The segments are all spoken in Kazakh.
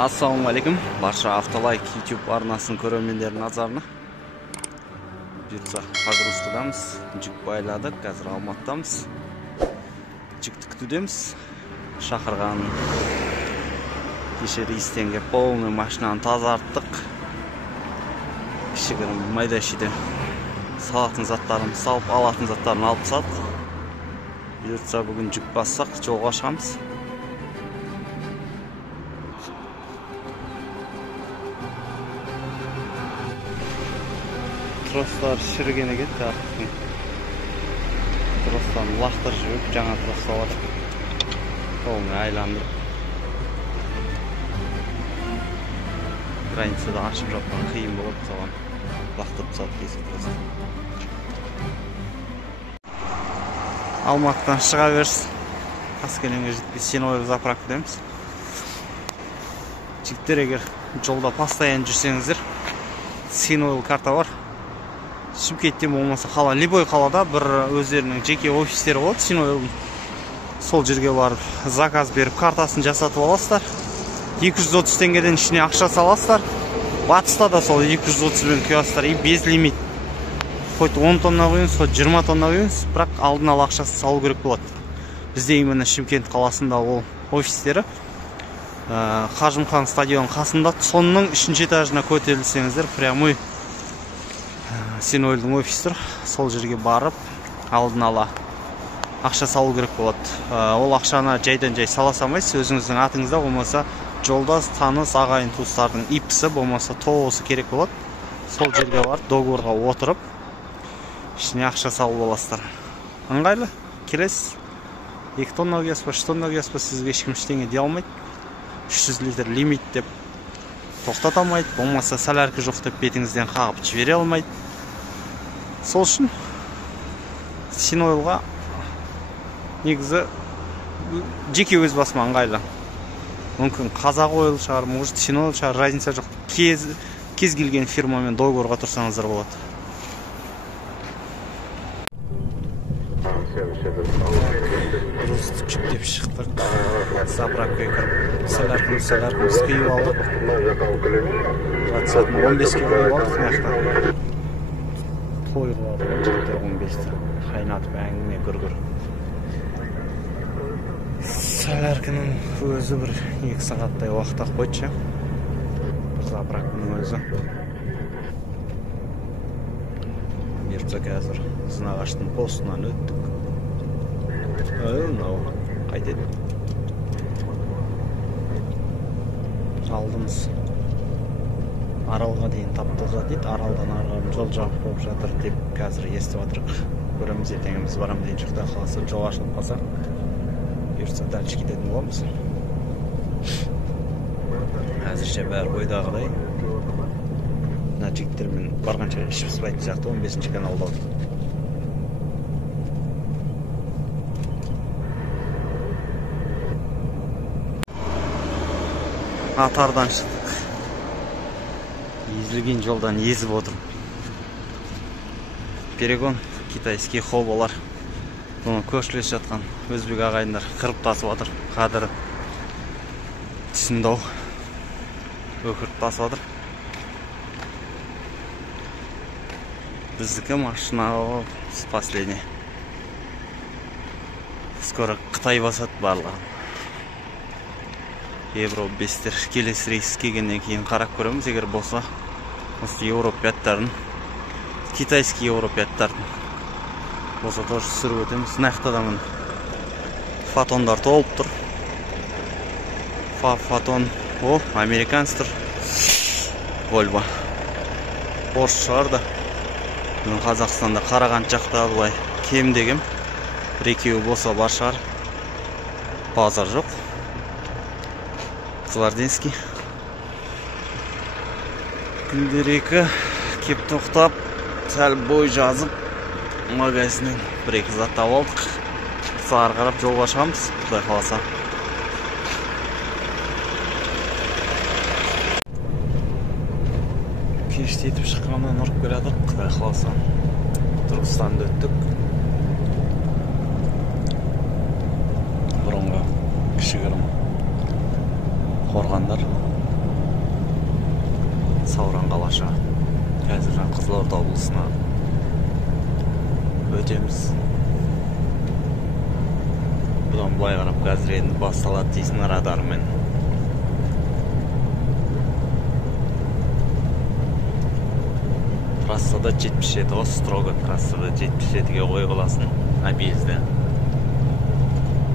Ассалаумағалейкум, барша автолайк YouTube арнасын көрермендердің назарына. Бұйырса погрузкадамыз, жүк байладық, қазір Алматыдамыз. Жүкті күтудеміз. Шақырған кеше рейстен кеп полный машинаны тазарттық. Кішігірім майда-шүйде салатын заттарын салып, алатын заттарын алып тастадық. Бұйырса бүгін жүк бассақ, жолға шығамыз. Тростар шіріген екен, артықтың. Тростан лақтыр жүріп, жаңа тростар бар. Қолын айландырып. Границада ашып жатқан қиын болып соған лақтырып тастады кесіп трост. Алматыдан шыға берсіз. Қаскелеңге жетпей Синойл заправка дейміз. Жігіттер, егер жолда постоянно жүрсеңіздер, Синойл карта бар. Шымкентте болмаса қала, любой қалада бір өздерінің жеке офистері болады, Синойлдың. Сол жерге барып, заказ беріп, картасын жасатып аласыздар. 230 теңгеден ішіне ақша саласыздар. Батыста да сол 230 бен құясыздар, и без лимит. Хоть 10 тонна құйыңыз, хоть 20 тонна құйыңыз, бірақ алдын ала ақшасын салу керек болады. Бізде именно Шымкент қаласында ол офистері. Қажымхан стадион қасында, сонның 3-ші этажына көтерілсеңіздер, прямой Синойлдың офистер, сол жерге барып, алдын ала ақша салу керек болады. Ол ақшаны жайдан жай сала салмайсыз, өзіңіздің атыңызда болмаса, жолдас, таныс, ағайын туыстардың ипсі болмаса, тоғысы керек болады. Сол жерге барып, договорға отырып, ішіне ақша салып аласыздар. Ыңғайлы, келесіз. 2 тонна газ па, 3 тонна газ па, сізге ешкім ештеңе дей алмайды. 300 литр лимит деп тоқтата алмайды, болмаса солярка жоқ деп бетіңізден қағып жібере алмайды. Сол үшін Синойлға негізі жеке өз басыма ыңғайлы. Мүмкін Қазақ ойл шығар, может Синойл шығар, разница жоқ. Кез келген фирмамен договорға тұрсаңыздар болады. Грузды жүктеп шықтық. Заправкаға кіріп, соляркамыз құйып алдық. 15-ке қойып алдық маяқтан. Қойылады, 15-ті қайнатып әңгіме күргір. Солярканың өзі бір 2 сағаттай уақытта қойды. Заправканың өзі. Бұйыртса қазір Сынағаштың постынан өттік. Мынау қайтеді. Алдымыз Аралға дейін таптылға дейді. Аралдан арғарым жол жауып болып жатыр деп қазір естіп отырық. Көреміз, ертеңіміз барам дейін шықта қаласы жол ашылып қалса, бұйыртса дальше кететін боламыз. Әзірше бәрі ойдағыдай. Мына жігіттермен барғанша ішіп спайтын сияқты 15-ші каналда. Атардан шықтық. Езілген жолдан езіп отырым. Перегон, китайский хобалар. Бұны көршілес жатқан өзбек ағайындар қырып тасып атыр. Қадыры түсіндау. Өкіріп тасып атыр. Біздікі машина последний. Скоро Қытай басады барлығын. Евро 5-тер келесі рейс келгеннен кейін қарап көреміз, егер болса осы Евро 5-тарын, китайский Евро 5-тарын болса тоже сүріп өтеміз. Нақтадамын фотондар толып тұр. Фотон, американстыр. Volvo. Porsche шығарды. Қазақстанда қараған жақта бұлай кем дегем. Бір-екеуі болса бар шығар. Базар жоқ. Злардинский. Күндер-екі кеп тоқтап, сәл бой жазып, магазиннен 1-2 зат тауып алдық. Сағар қарап жолға шығамыз, құдай қаласа. Кеште етіп шыққаннан ұрып келедік, құдай қаласа. Түркістанды өттік. Бұрынғы кішігірім қорғандар Сауран қалашы. Қазір Қызылорда облысына өтеміз. Бұдан былай қарап қазір енді басталады дейсің радармен. Трассада 77 ғой, строго трассада 77-ге қойып аласың объезді.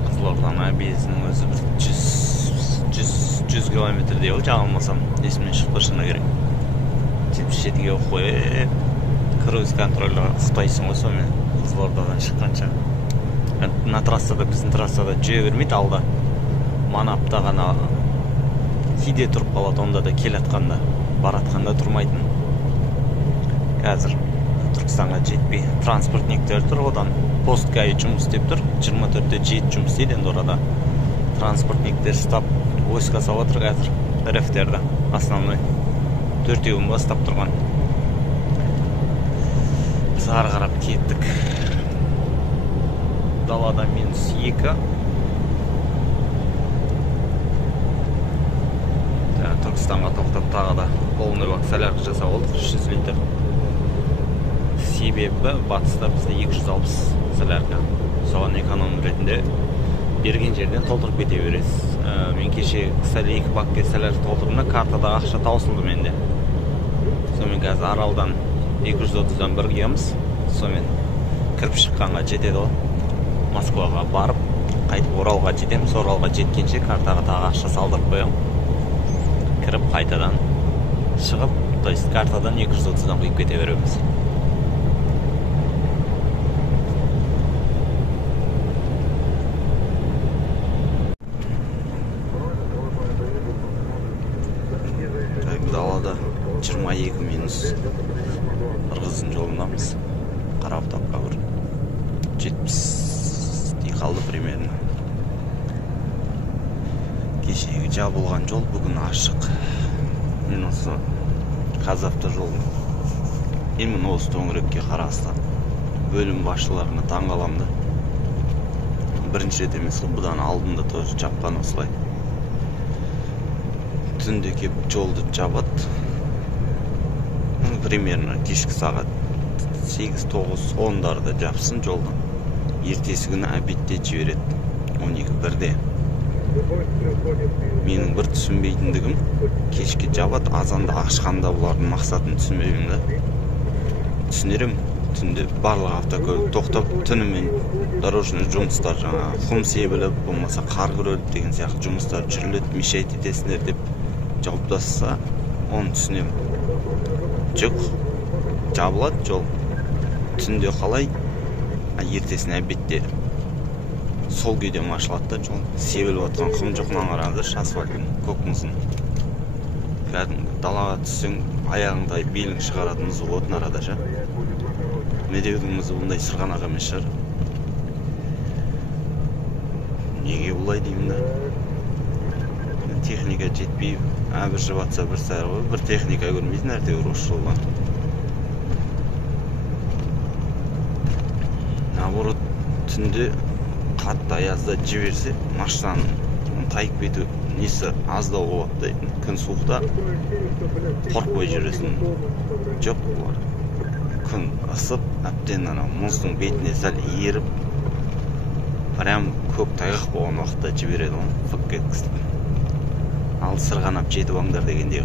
Қызылорданың объездінің өзі бір 100 километрдей ғой, жаңылмасам, есімнен шығып шыны керек. 77-ге қойып, круиз контрольға ұқтайсың ғой сонымен Қызылордадан шыққанша. Мына трассада, біздің трассада жүре бермейді алда. Манапта ғана кейде тұрып қалады, онда да келатқанда, баратқанда тұрмайтын. Қазір Түркістанға жетпей транспортниктер тұр, одан постгай жұмыс істеп тұр, 24-те 7 жұмыс істейді енді орада. Транспортниктер стап войска салып отыр қазір РФ-терді, основной 4-еуін бастап тұрған. Біз ары қарап кеттік. Далада -2. Түркістанға тоқтап тағы да полный бак солярка жасап олды, 300 литр. Себебі батыста бізде 260 солярка. Соған эконом ретінде берген жерден толтырып кете бересіз. Мен кеше сәл 2 бакке солярка толтырдым, картада ақша таусылды менде. Сонымен қазір Аралдан 230-дан бір киямыз. Сонымен кіріп шыққанға жетеді ғой. Москваға барып, қайтып Оралға жетеміз. Оралға жеткенше картаға тағы ақша салдырып қоям. Кіріп қайтадан шығып, то есть картадан 230-дан құйып кете береміз. Далада 22 Ырғыздың жолындамыз. Қарабұтаққа бір 70 қалды примерно. Кешегі жабылған жол бүгін ашық. Мен осы Қазавтожолдың именно осы төңірекке қарасты бөлім басшыларына таң қаламды. Бірінші рет емес, бұдан алдында тоже жапқан осылай. Түнде кеп жолды жабат. Примерно кешкі сағат 8-9-10-дарда жапсын жолды. Ертесі күні обедте жібереді 12-1-де. Менің бір түсінбейтіндігім, кешке жабат, азанда ашқанда бұлардың мақсатын түсінбеймін да. Түсінерім, түнде барлық автокөлік тоқтап, түнімен дорожный жұмыстар жаңа құм себіліп, болмаса қар күреліп деген сияқты жұмыстар жүріледі, мешайт етесіңдер деп жауаптасса, оны түсінемін. Жоқ, жабылады жол. Түнде қалай, ертесіне обедте сол күйден ашылады да жол. Себіліп отқан құм жоқынан қараңыздар, асфальттың көк мұзын. Кәдімгі далаға түссең, аяғыңдай белің шығаратын мұзы отын арада жа. Медеудің мұзы бұндай сырғанақ емес шығар. Неге бұлай деймін да? Техника жетпей, бір жыбатса бір сәрі ғой, бір техника көрмейсің әртеуір осы жолдан. Наоборот, түнде қатты аязда жіберсе, машинаның тайып кету несі аздау болады. Күн суықта қорқпай жүресің. Жоқ олар. Күн ысып, әптен мұздың бетіне сәл еріп, прям көк тайғақ болған уақытта жібереді оны, фық кеткісті. Ал сырғанап жетіп аңдар дегенде.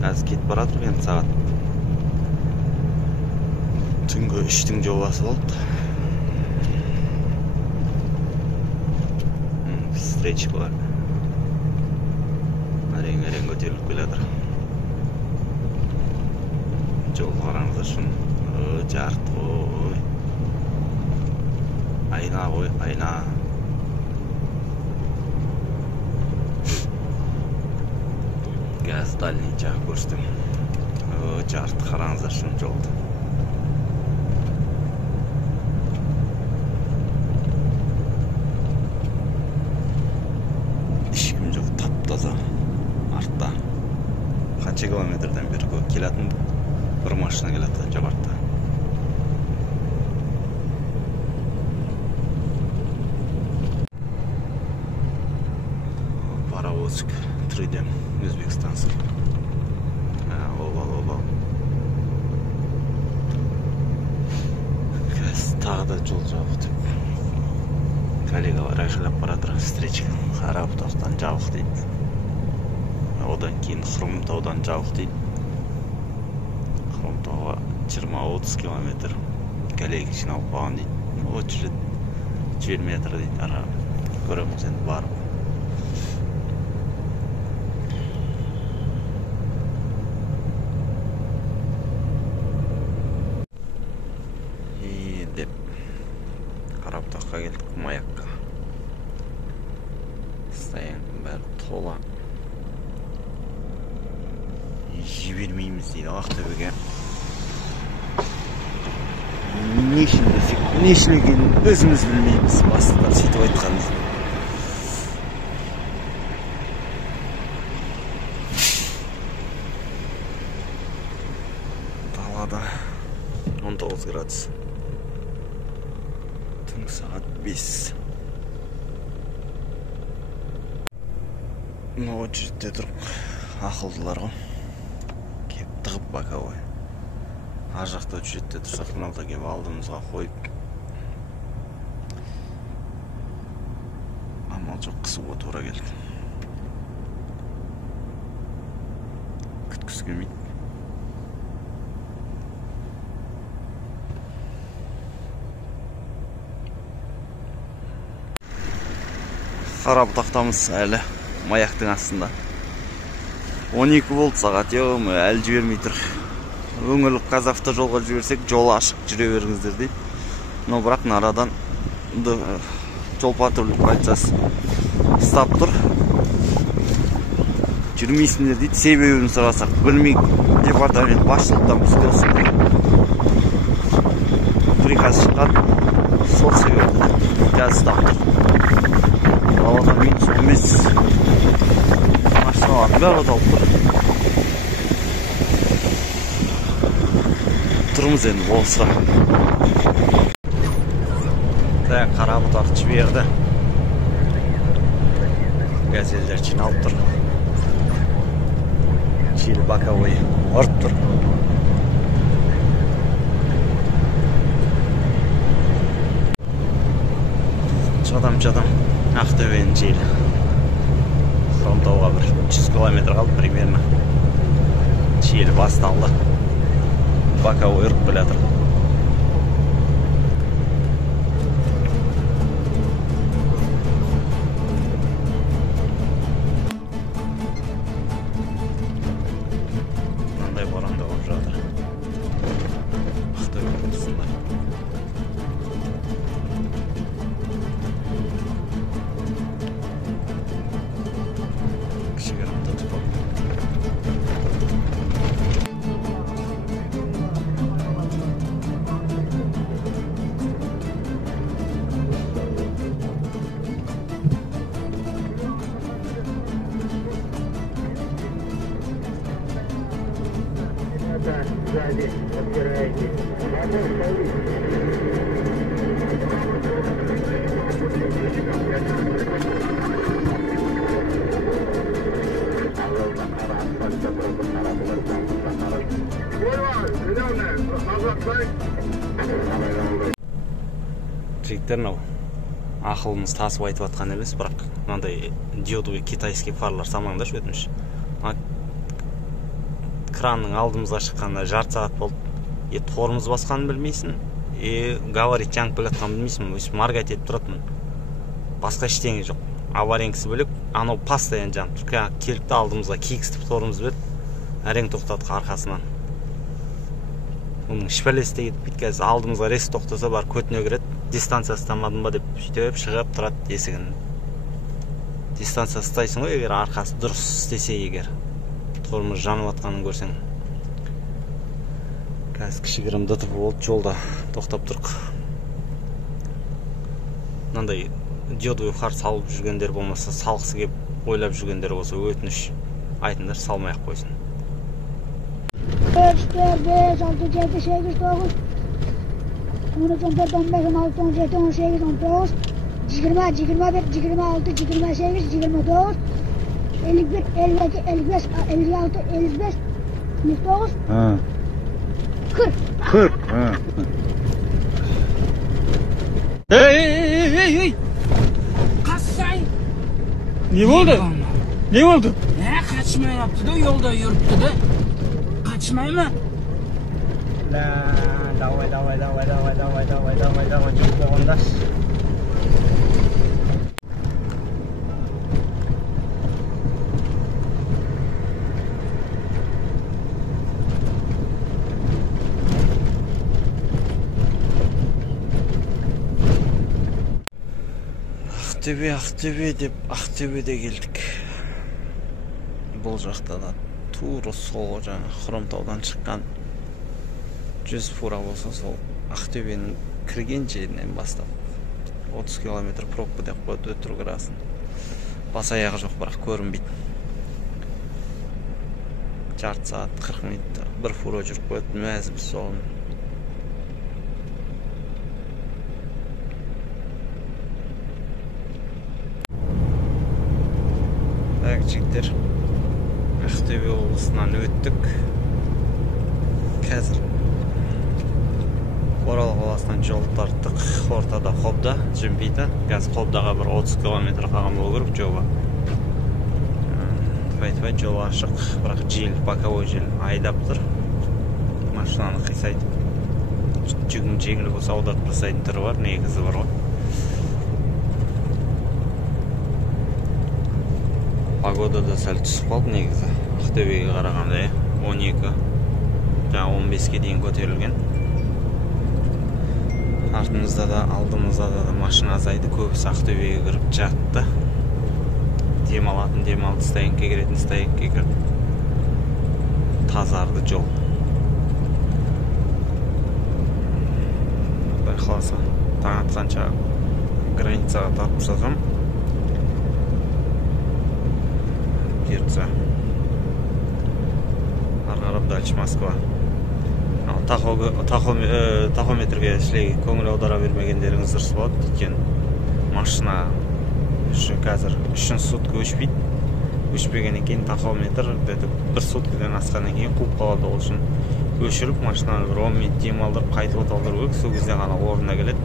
Қазір кетіп баратыр енді сағат. Түнгі 3-тің жобасы болды. Встреча бар. Әрең-әрең көтеріліп келатыр. Жол қараңыздар шын. Жарты ғой. Айна ғой, айна. Газ дальний жақ көрістім. Жарты қараңыздар шын жолды. Ешкім жоқ, тап-таза. Артта. Қанша километрден бері келетін бір машина келеді жабартта. Автобусик 3D Өзбекстанский. Ол. Тағы да жол жабық деп. Коллегалар айқайлап баратыр, встречка. Қарабұтақтан жабық дейді. Одан кейін Хромтаудан жабық дейді. Хромтауға 20-30 километр. Коллега жиналып қалған дейді. Очередь 1 метр дейді. Ара көреміз енді барып. Деп Қарабұтаққа келдік, маякқа. Стоянның бәрі тола. Жібермейміз дейді Ақтөбеге. Не үшін екенін өзіміз білмейміз. Бастықтар сөйтіп айтқан. Далада 19 градус. Түн сағат 5. Очередьте тұрып, ақылдылар ғой. Кеп тығып боковой. Ар жақта очередьте тұрсақ, мыналда кеп алдымызға қойып. Амал жоқ, қысуға тура келді. Күткісі келмейді. Қарабұтақтамыз әлі маяқтың астында. 12 болды сағат, әлі жібермей тұр. Өңірлік Қазавтожолға жіберсек, жол ашық жүре беріңіздер дейді. Но бірақ нарадан жол патрульдік полициясы ұстап тұр. Жүрмейсіңдер дейді, себебін сұрасақ, білмей департамент басшылықтан бізге ұсынды. Приказ шыққан, сол себепті қазір ұстап тұр. Аладан минус 15 машиналардың бәрі оталып тұр. Тұрмыз енді ол sıra. Қарабұтақ жіберді. Газелдер жиналып тұр. Чили боковой ұрып тұр. Чадам. Ақтөбенің желі. Хромтауға 100 километр қалды примерно. Желі басталды. Боковой ұрып келе жатыр. Мынандай боранда болып жатыр. Ақтөбе облысында. Сзади, отбирайте. Жігіттер, ақылымыз тасып айтып атқан емес, бірақ мынандай диодовый китайский фарлар самаңдашы өтініш. Кранның алдымызға шыққанда жарты сағат болды. Торымыз басқанын білмейсің, говорить жаңып келатқанын білмейсің, өсіп маргать етіп тұратмын. Басқа ештеңе жоқ. Аварияңкісі бөлек, анау постоянно жанып тұр. Келіпті алдымызға киікстіп торымыз берді, әрең тоқтадық арқасынан. Оның шпәлесте кетіп бейт, қазір алдымызға рес тоқтаса бар көтіне кіреді. Дистанция ұстамадың ба деп сөйтіп шығып тұрады есігін. Дистанция ұстайсың ғой, егер арқасы дұрыс істесе егер. Торымыз жанып атқанын көрсең. Қазір кішігірім ДТП болды, жолда тоқтап тұрық. Мынандай диодовый фар салып жүргендер болмаса, салғысы кеп ойлап жүргендер болса, өтініш айтыңдар, салмай-ақ қойсын. 3, 4, 5, 6, 7, 8, 9 13, 14, 15, 16, 17, 18, 19 20, 21, 26, 28, 29 51, 52, 55, 56, 55, 29, Ha. 40. 40. Ha. Hey! Kaçsay. Ne oldu? Ne oldu? Ne kaçmayaptı da yolda yürüttü de. Kaçmay mı? Давай. Çok болғанда. Ақтөбе деп Ақтөбеде келдік. Бұл жақта да тура сол жаңа Хромтаудан шыққан 100 фура болса сол Ақтөбенің кірген жерінен бастап 30 километр пробка деп қойды өтірік расын. Бас аяғы жоқ, бірақ көрінбейді. Жарты сағат 40 минутта бір фура жүріп қойды, мәз біз соғын. Жігіттер, Ақтөбе облысынан өттік. Қазір Орал қаласынан жол тарттық. Ортада Қобда, Жымпита. Қазір Қобдаға бір 30 километр қалған болу керек жоба. Тфай жол ашық, бірақ жел, боковой жел айдап тұр. Машинаны қисайтып. Жүгін жеңіл болса аударып тастайтын түрі бар, негізі бар ғой. Погода да сәл түсіп қалды негізі. Ақтөбеге қарағанда 12, жаңа 15-ке дейін көтерілген. Артымызда да, алдымызда да машина азайды. Көбісі Ақтөбеге кіріп жатты. Демалатын демалды, стоянкке кіретін стоянкке кіріп тазарды жол. Құдай қаласа таң атқанша границаға тартып салсам. Берді. Арғарап дальше Москва. Тахометрге шлей көңіл аудара бермегендеріңіз дұрыс болады. Өйткені машина қазір 3 сутка өшпейді. Өшпегеннен кейін тахометр бір суткадан асқаннан кейін қуып қалады. Ол үшін өшіріп машинаны бір 10 минут демалдырып қайтып оталдыру керек. Сол кезде ғана орнына келеді.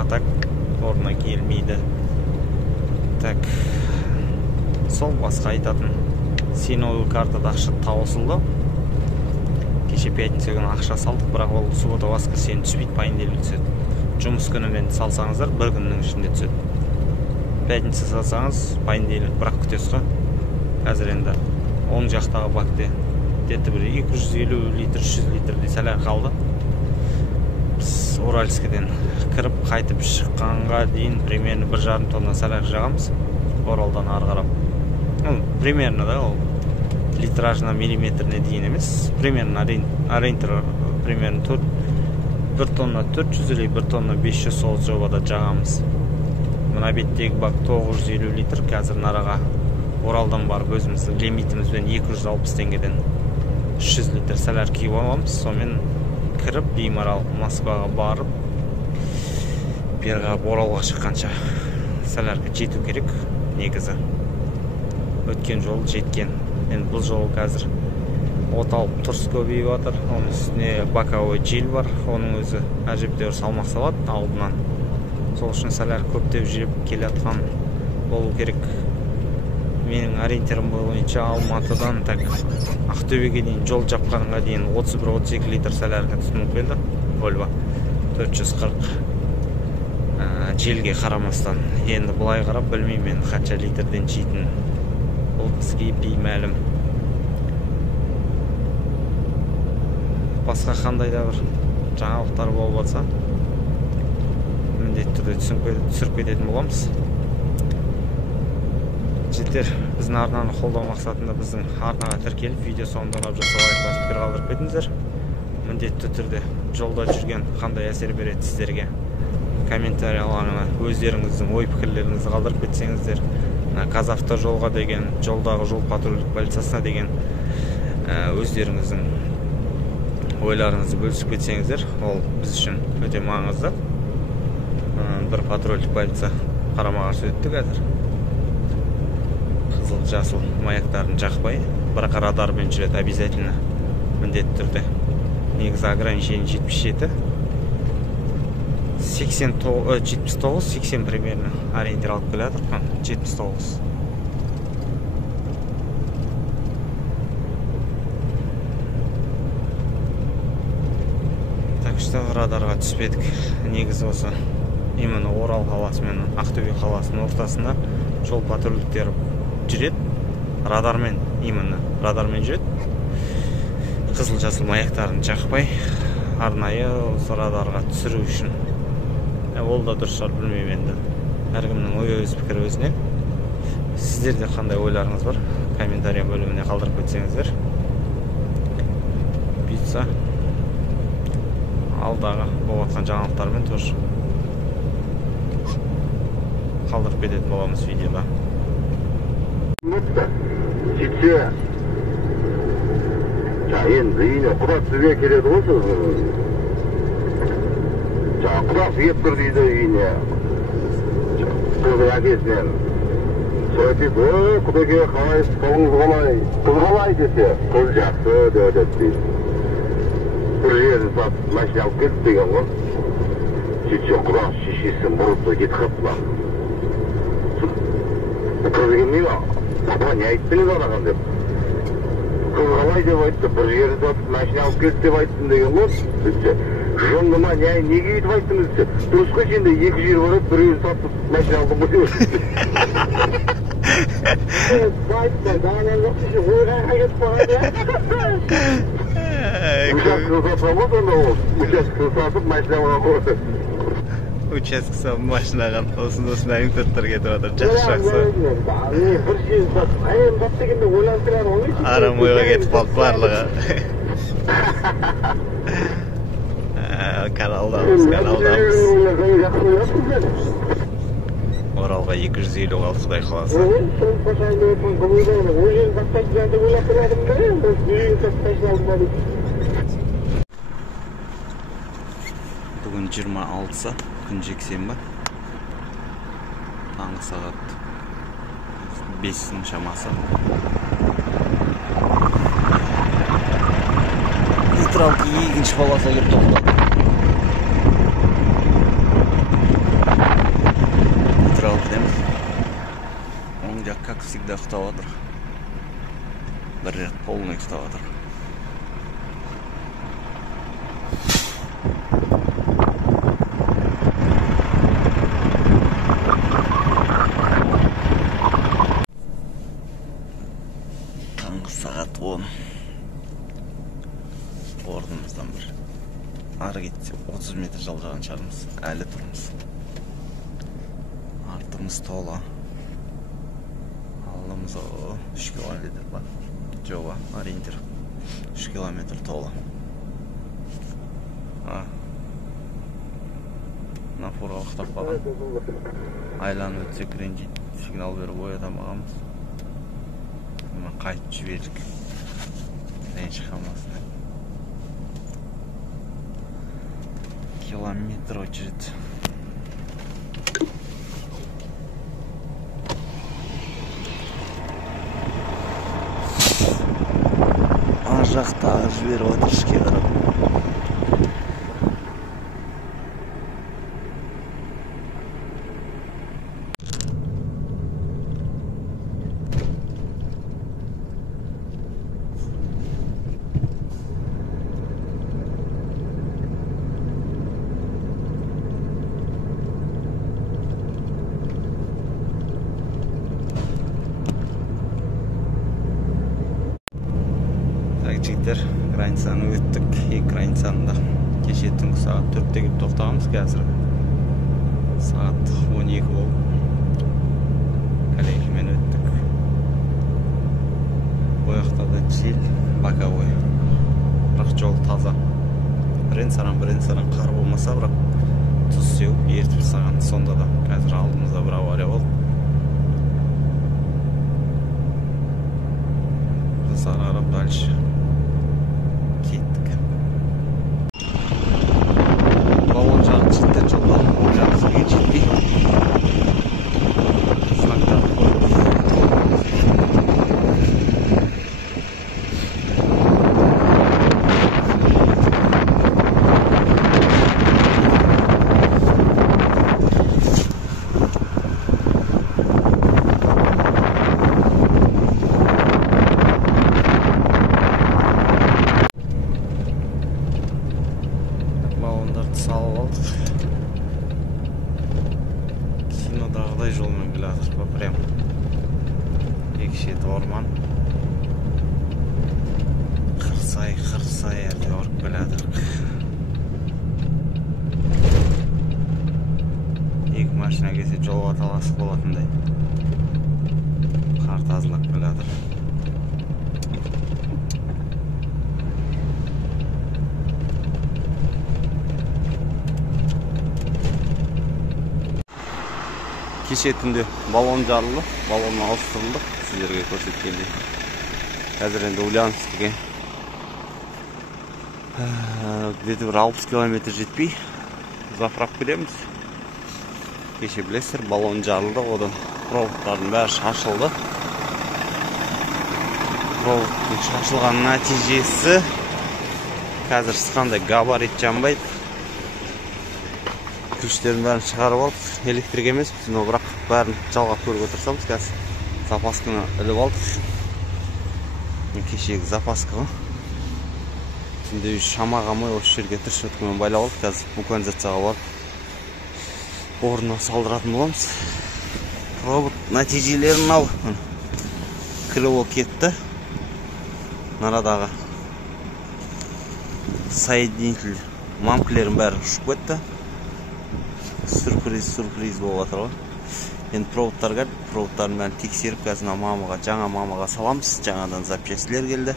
Атак орнына келмейді. Так. Сол басқа айтатын. Синойл картада ақша таусылды. Кеше пятница күні ақша салдық, бірақ ол суббота воскресенье түспейді, понедельник түседі. Жұмыс күнімен салсаңыздар, бір күннің ішінде түседі. Пятница салсаңыз, понедельник бірақ күтесіз ғой. Қазір енді оң жақтағы бакте деті бір 250 литр, 300 литрдей сәлер қалды. Біз Уральскіден кіріп, қайтып шыққанға дейін примерно 1,5 тонна сәлер жағамыз. Оралдан ары қарап. Примерно да, ол литражына миллиметріне дейін емес. Примерно ориентир примерно 1 тонна 400 или 1 тонна 500 сол жобада жағамыз. Мына беттегі бак 950 литр. Қазір нараға Оралдан барып өзіміздің лимитімізбен 260 теңгеден 300 литр сәлер киіп аламыз. Сонымен кіріп беймарал Москваға барып, берға Оралға шыққанша сәлерге жету керек негізі. Өткен жол жеткен. Енді бұл жол қазір оталып тұрс көбейіп жатыр. Оның үстіне боковой жел бар. Оның өзі әжептәуір салмақ салады алдынан. Сол үшін сәлер көптеп жүріп келе жатқан болу керек. Менің ориентирім бойынша Алматыдан так Ақтөбеге дейін жол жапқанға дейін 31-32 литр сәлерге тұтынып келді. Volvo 440 желге қарамастан. Енді бұлай қарап білмеймін қанша литрден жейтін. Ол бізге беймәлім. Басқа қандай да бір жаңалықтар болып жатса, міндетті түрде түсіріп кететін боламыз. Жігіттер, біздің арнаны қолдау мақсатында біздің арнаға тіркеліп, видео соңында ұнап жатса лайк басып пікір қалдырып кетіңіздер. Міндетті түрде жолда жүрген қандай әсер береді сіздерге? Комментарий алаңына өздеріңіздің ой пікірлеріңізді қалдырып кетсеңіздер. Қазавтожолға деген, жолдағы жол патрульдік полициясына деген өздеріңіздің ойларыңызды бөлісіп кетсеңіздер, ол біз үшін өте маңызды. Бір патрульдік полиция қарама-қарсы өтті қазір. қызыл жасыл маяктарын жақпай, бірақ радармен жүреді обязательно, міндетті түрде. Негізі ограничение 77, 79, 80 примерно ориентир алып келатыр, 79. Так что радарға түспедік. Негізі осы именно Орал қаласы мен Ақтөбе қаласының ортасында жол патрульдіктері жүреді. Именно радармен жүреді. Қызыл жасыл маяктарын жақпай, арнайы осы радарға түсіру үшін. Ол да дұрыс шығар, білмеймін енді. Әркімнің өз пікірі өзіне. Сіздерде қандай ойларыңыз бар? Комментарий бөліміне қалдырып кетсеңіздер. Бұйыртса алдағы болыватқан жаңалықтармен тоже қалдырып кететін боламыз видеода. Жетсе, енді үйіне құда сізге келеді ғой, құда сүйеп тұр дейді үйіне, қыздың әкесінен. Сол айтып, құдеке қалайсыз, қолыңыз қалай, қыз қалай десе, қыз жақсы деп дейді. Bir жерін сатып машина алып келді деген ғой. Сөйтсе құда шешесі мұрытты кетіп қалыпты. Қыз келмей ма? Папа, не айттыңыз анаған деп. Қыз қалай деп айтты, бір жерін сатып машина алып келді деп айттым деген ғой. Сөйтсе, жынды ма, неге өйтіп айттыңыз десе, дұрыс қой, сенде екі жер бар еді, біреуін сатып машина алдым ғой деп. Айтты, дағанан жоқ десе, ойғанға кетіп қалады. Участкіні сатып ма, сонда ол? Участкіні сатып машина алған ғой. Участкісі машинаға осындай анекдоттар кетіп жатыр. Жақсы. Бір жерін сатып, айым сат дегенде ойланып тұрады ғой. Арам ойға кетіп қалды барлығы. Каналдамыз. Оралға 250 қалды, Құдай қаласа. Бүгін 26-сы, күн жексенбі. Таңғы сағат 5-дің шамасы. Нейтралка екінші полоса келіп тоқтады. Нейтралка деміз. Оң жақ, как всегда, ұқтап отыр. Бір рет полный ұқтап отыр. Таңғы сағат 10. Орнымыздан бір ары кетсе 30 метр жалғаған шығармыз. Әлі тұрмыз. Артымыз тола. Алдымыз 3 километр бар. Жоба, ориентир 3 километр тола. На фурға ұқтап қалған. Айланып өтсек ренжейді. Сигнал беріп оятамағамыз. Қайтып жібердік. Ренжі қалмасын. Километр өтірді. Ар жақтағы жіберіп отыр ішке қарап. Жігіттер, границаны өттік. Екі границаны да кеше түнгі сағат 4-те келіп тоқтағамыз. Қазір сағат 12 болып Калейкімен өттік. Бояқта да жел боковой. Бірақ жол таза. Бірен-саран қар болмаса, бірақ тұз сеуіп ертіп саған. Сонда да қазір алдымызда бір авария болды. Сары қарап дальше кеттік. Балон жағын жеттен жолдан ол жағы сізге жетпей знактарды қойып Sayer'de ork beladır. İlk maşına gelse jolga talasık bolatындай. Kar тазалап beladır. Kеше түнде баллон жарылды, баллон ауыстырылды, сіздерге көрсеткендей. Қазір енді Ульяновскіге где-то бір 60 километр жетпей заправ келеміз. Кеше білесіздер, баллон жарылды, одан проводтардың бәрі шашылды. Проводтың шашылған нәтижесі қазір ешқандай габарит жанбайды. Күріштерін бәрін шығарып алдық, электрик емес, но бірақ бәрін жалғап көріп отырсамыз, қазір запасканы іліп алдық. Кешегі запаскаға түнде шамаға мой осы жерге тіршілікпен байлап алдық. Қазір буканизацияға барып орнына салдыратын боламыз. Провод нәтижелерін ал кіріп кетті. Нарадағы соединитель мамкілерін бәрі ұшып кетті. Сюрприз болып жатыр ғой. Енді проводтарға проводтарын бәрін тексеріп, қазір жаңа мамаға саламыз. Жаңадан запчастилер келді.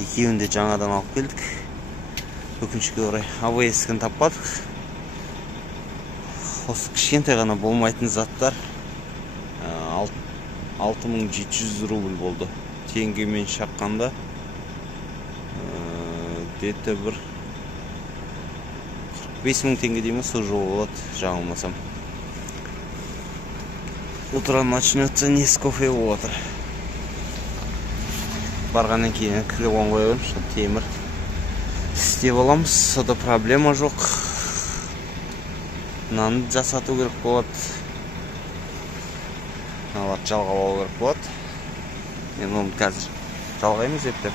Екеуін де жаңадан алып келдік. Өкінішке орай АБС-кін таппадық. Осы кішкентай ғана болмайтын заттар 6700 рубль болды. Теңгемен шаққанда где-то бір 5000 теңге деймін, сол жол болады, жаңылмасам. Утро начнется не с кофе water. Барғаннан кейін кіргон қойып, темір істеп аламыз, сода проблема жоқ. Нанды жасату керек болады. Аларды жалғап алу керек болады. Мен оны қазір жалғаймыз ептеп.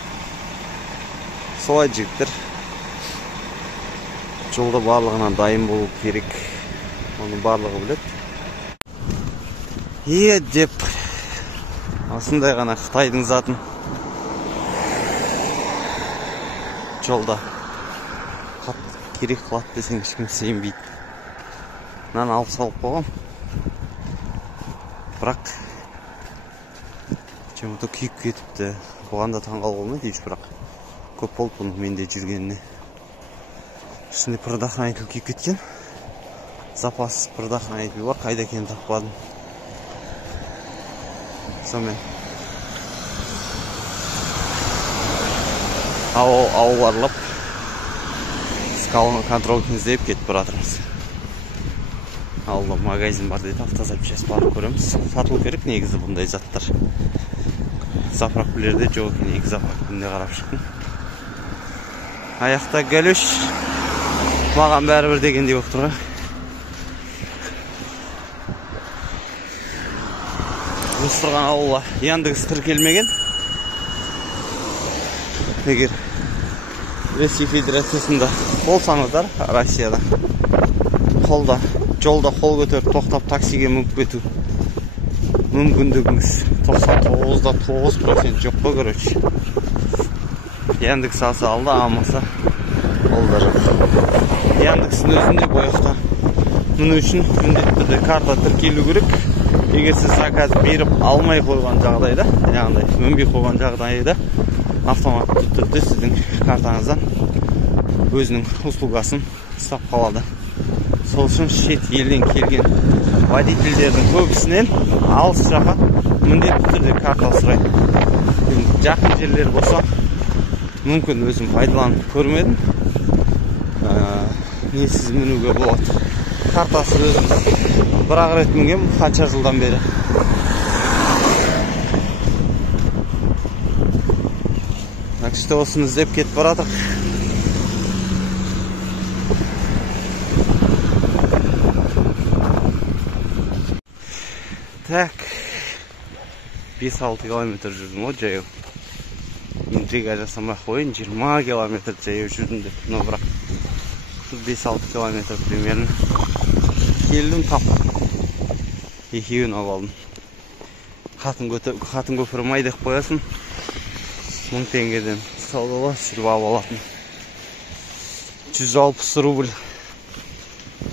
Солай жігіттер. Жолда барлығына дайын болу керек. Оны барлығы білет. Деп осындай ғана Қытайдың затын жолда керек қылады десең ешкім сенбейді. Мынаны алып салып қойғам. Бірақ жемді күйіп кетіпті. Бұған да таңғал болмайды еш, бірақ көп болды бұның менде жүргеніне. Ішінде предохранитель күйіп кеткен. Запас предохранитель бар, қайда екенін таппадым. Сонымен ауларлап скаланы контрольдың іздеп кетіп баратырмыз. Алда магазин бар дейді, автозапчасть барып көреміз. Сатылу керек негізі бұндай заттар. Заправкілерде жоқ екен, екі заправкілерде қарап шықтым. Аяқта гәлөш, маған бәрібір дегендей болып тұр. Мұстырған ауылға Яндекс тіркелмеген. Егер Ресей Федерациясында болсаңыздар, Россияда жолда қол көтеріп тоқтап таксиге мініп кету мүмкіндігіңіз 99% жоқ қой, короче. Яндекс алса алды, амаса олдар. Яндекстің өзінде бояқта мұны үшін міндетті түрде карта тіркелу керек. Егер сіз заказ беріп алмай қойған жағдайда, яғни мінбей қойған жағдайда, автоматты түрде сіздің картаңыздан өзінің услугасын ұстап қалады. Сол үшін шет елден келген водительдердің көбісінен алыс жаққа міндетті түрде карта сұрайды. Жақын жерлер болса, мүмкін өзім пайдаланып көрмедім. Несіз мінуге болады. Картасы өзім бір-ақ рет мінгем, қанша жылдан бері. Так что осыны іздеп кетіп баратық. Так, 5-6 километр жүрдім ғой жаяу. Интрига жасамай қойын, 20 километр жаяу жүрдім деп. Но бірақ 5-6 километр примерно келдім, таптым. Екеуін алып алдым. Қатын көпірі майдақ қоясын, 1000 теңгеден саудалар жүріп алып алатын. 160 рубль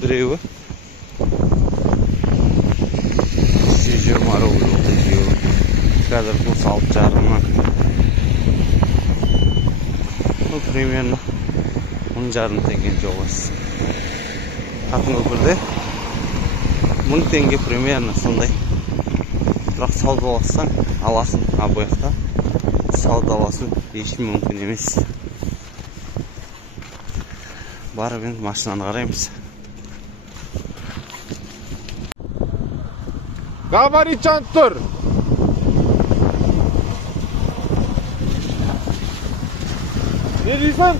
біреуі. 120 рубль болды екеуі. Қазір бұл 6,5-дан. Ну, примерно 10,5 теңге жобасы. Қатын көпірде 1000 теңге примерно сондай. Бірақ саудалассаң аласың, а бұл жақта саудаласу еш мүмкін емес. Барып енді машинаны қараймыз. Габарит жанып тұр. Не дейсің?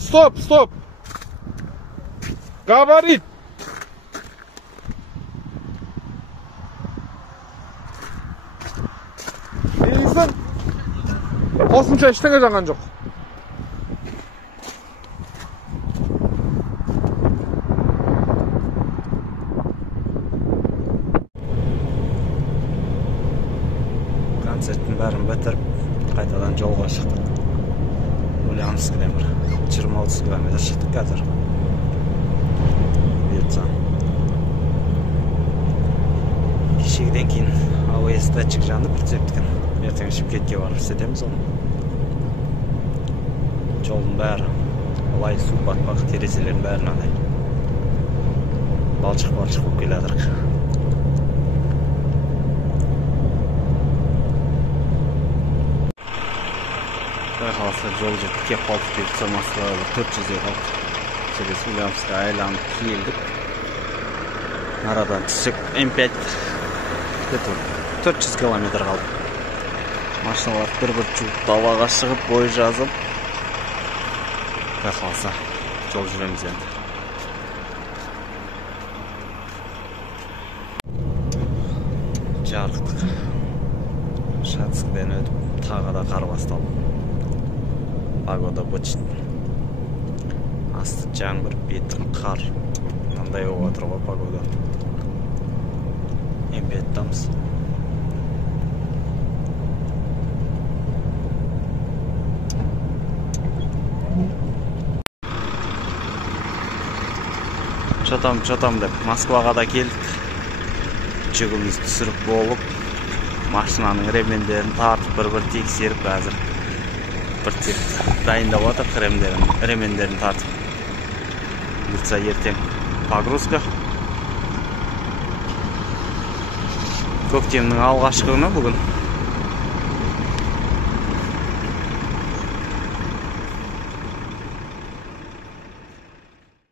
Стоп, стоп. Габарит. Не дейсің? Қосымша ештеңе жаңған жоқ. Концерттің бәрін бітіріп, қайтадан жолға шықтық. Ульяновскіден бір 20-30 километр шықтық қазір. Бұйыртсам. Кешегіден кейін АВС датчик жанды бір түзептікен. Ертең Шымкентке барып істетеміз оны. Жолдың бәрі олай су батпақ, терезелердің бәрін адай. Балшық болып келедірік. Қаласа жол жетті, кеп қалдық бекітсе Москваға 400-де қалдық. Через Ульяновск'a айланып келдік. Арадан түссек М5 400 километр қалды. Машиналар бір-бір жуып далаға шығып, бой жазып. Қаласа жол жүреміз енді. Жарықтық. Шацкіден өтіп, тағы да қар басталды. Погода бычыт. Асты жаңбыр, бетін қар. Мынандай болып отыр ғой погода. М5-дамыз. Чотам деп Москваға да келдік. Жүгімізді түсіріп болып, машинаның ремендерін тартып бір-бір тексеріп әзір. Бір тек дайындап отыр ремендерін тартып. Бұлтса ертең погрузка. Көктемнің алғашқы күні бүгін.